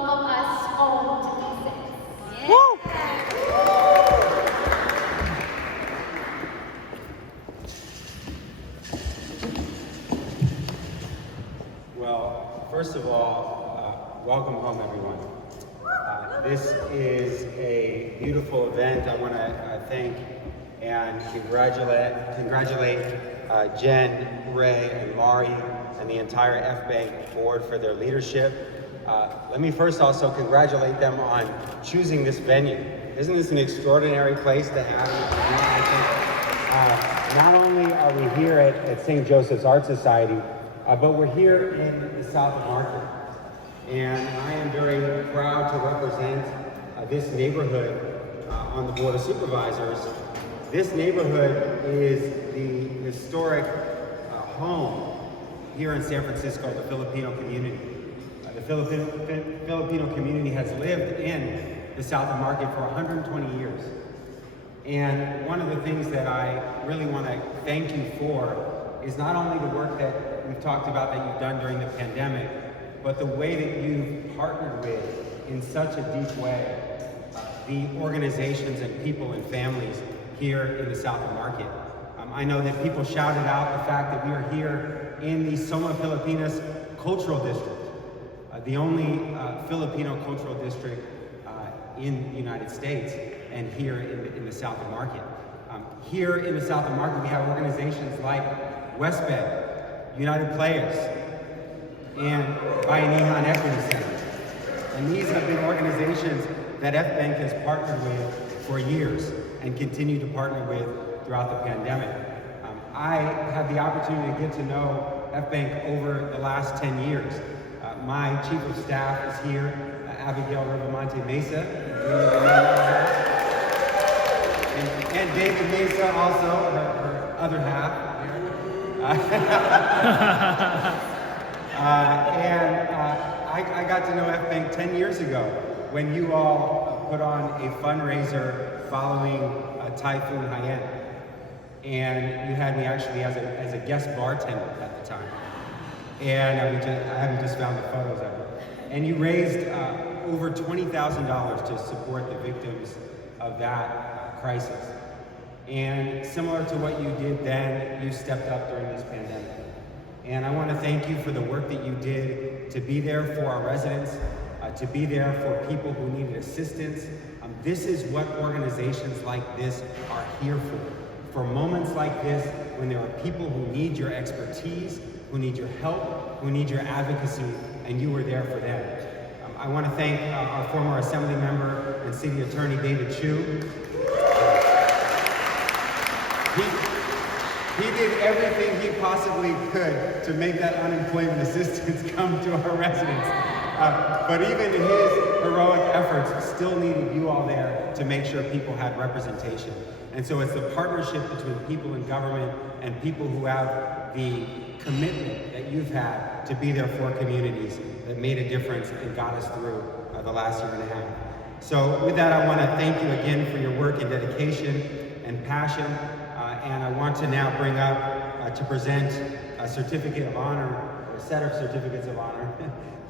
welcome us home to pieces. Woo! Well, first of all, welcome home, everyone. This is a beautiful event. I want to thank and congratulate Jen, Ray, and Laurie, and the entire FBANC board for their leadership. Let me first also congratulate them on choosing this venue. Isn't this an extraordinary place to have an event? Not only are we here at St. Joseph's Art Society, but we're here in the South of Market. And I am very proud to represent this neighborhood on the Board of Supervisors. This neighborhood is the historic home here in San Francisco, the Filipino community. The Filipino community has lived in the South of Market for 120 years. And one of the things that I really want to thank you for is not only the work that we've talked about that you've done during the pandemic, but the way that you've partnered with, in such a deep way, the organizations and people and families here in the South of Market. I know that people shouted out the fact that we are here in the Soma Filipinas Cultural District, the only Filipino cultural district in the United States, and here in the South of Market. Here in the South of Market, we have organizations like West Bank, United Players, and Bayanihan Equity Center. And these have been organizations that FBANC has partnered with for years and continue to partner with throughout the pandemic. I had the opportunity to get to know FBANC over the last 10 years. My chief of staff is here, Abigail Rivamonte Mesa, and David Mesa also, her other half. I got to know FBANC 10 years ago when you all put on a fundraiser following Typhoon Haiyan. And you had me actually as a guest bartender at the time. And I haven't just found the photos of it. And you raised over $20,000 to support the victims of that crisis. And similar to what you did then, you stepped up during this pandemic. And I want to thank you for the work that you did to be there for our residents, to be there for people who needed assistance. This is what organizations like this are here for moments like this, when there are people who need your expertise, who need your help, who need your advocacy, and you were there for them. I want to thank our former Assembly member and City Attorney David Chu. He did everything he possibly could to make that unemployment assistance come to our residents. But even his heroic efforts still needed you all there to make sure people had representation. And so it's the partnership between people in government and people who have the commitment that you've had to be there for communities that made a difference and got us through the last year and a half. So with that, I want to thank you again for your work and dedication and passion. And I want to now bring up to present a certificate of honor, or a set of certificates of honor,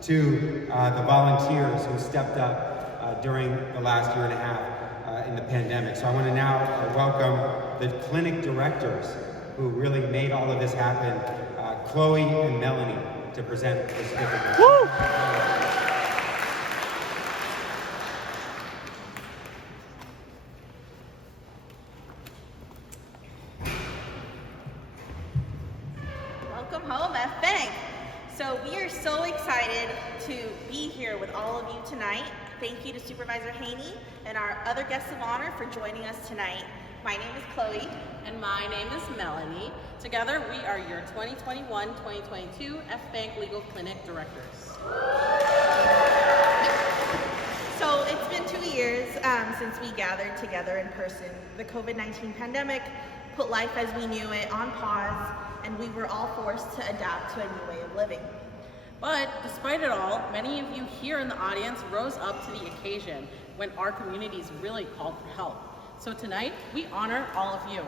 to the volunteers who stepped up during the last year and a half in the pandemic. So I want to now welcome the clinic directors who really made all of this happen, Chloe and Melanie, to present the certificate. Woo! Welcome home, FBANC. So we are so excited to be here with all of you tonight. Thank you to Supervisor Haney and our other guests of honor for joining us tonight. My name is Chloe. And my name is Melanie. Together, we are your 2021-2022 FBANC Legal Clinic Directors. So it's been 2 years since we gathered together in person. The COVID-19 pandemic put life as we knew it on pause, and we were all forced to adapt to a new way of living. But despite it all, many of you here in the audience rose up to the occasion when our communities really called for help. So tonight, we honor all of you.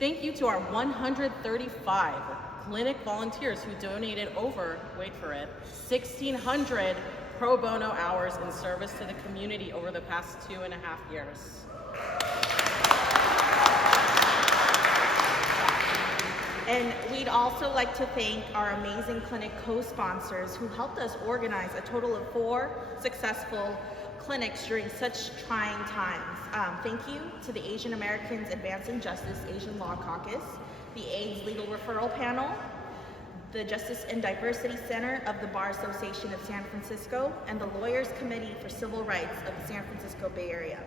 Thank you to our 135 clinic volunteers who donated over, wait for it, 1,600 pro bono hours in service to the community over the past 2.5 years. And we'd also like to thank our amazing clinic co-sponsors who helped us organize a total of 4 successful clinics during such trying times. Thank you to the Asian Americans Advancing Justice Asian Law Caucus, the AIDS Legal Referral Panel, the Justice and Diversity Center of the Bar Association of San Francisco, and the Lawyers Committee for Civil Rights of the San Francisco Bay Area.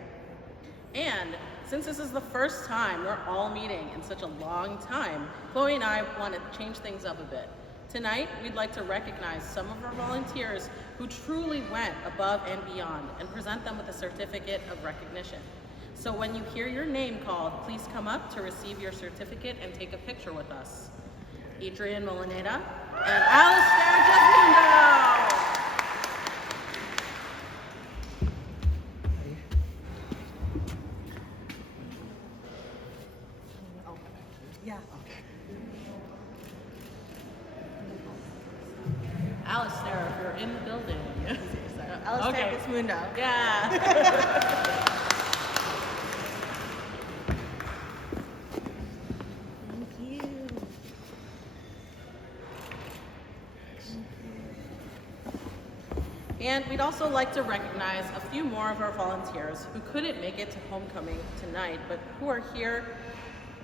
And since this is the first time we're all meeting in such a long time, Chloe and I want to change things up a bit. Tonight, we'd like to recognize some of our volunteers who truly went above and beyond and present them with a certificate of recognition. So when you hear your name called, please come up to receive your certificate and take a picture with us. Adrian Molineda and Alistair Jasmundo. Yeah. Alistair, if you're in the building. Alistair Okay. Jasmundo. Yeah. Thank you. And we'd also like to recognize a few more of our volunteers who couldn't make it to homecoming tonight, but who are here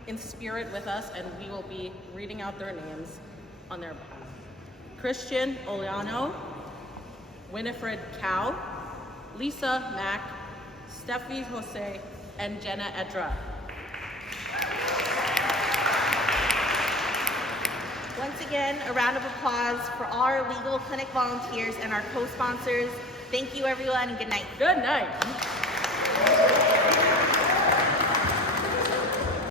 in spirit with us, and we will be reading out their names on their behalf. Christian Oliano, Winifred Cow, Lisa Mack, Steffi Jose, and Jenna Edra. Once again, a round of applause for all our legal clinic volunteers and our co-sponsors. Thank you, everyone, and good night. Good night.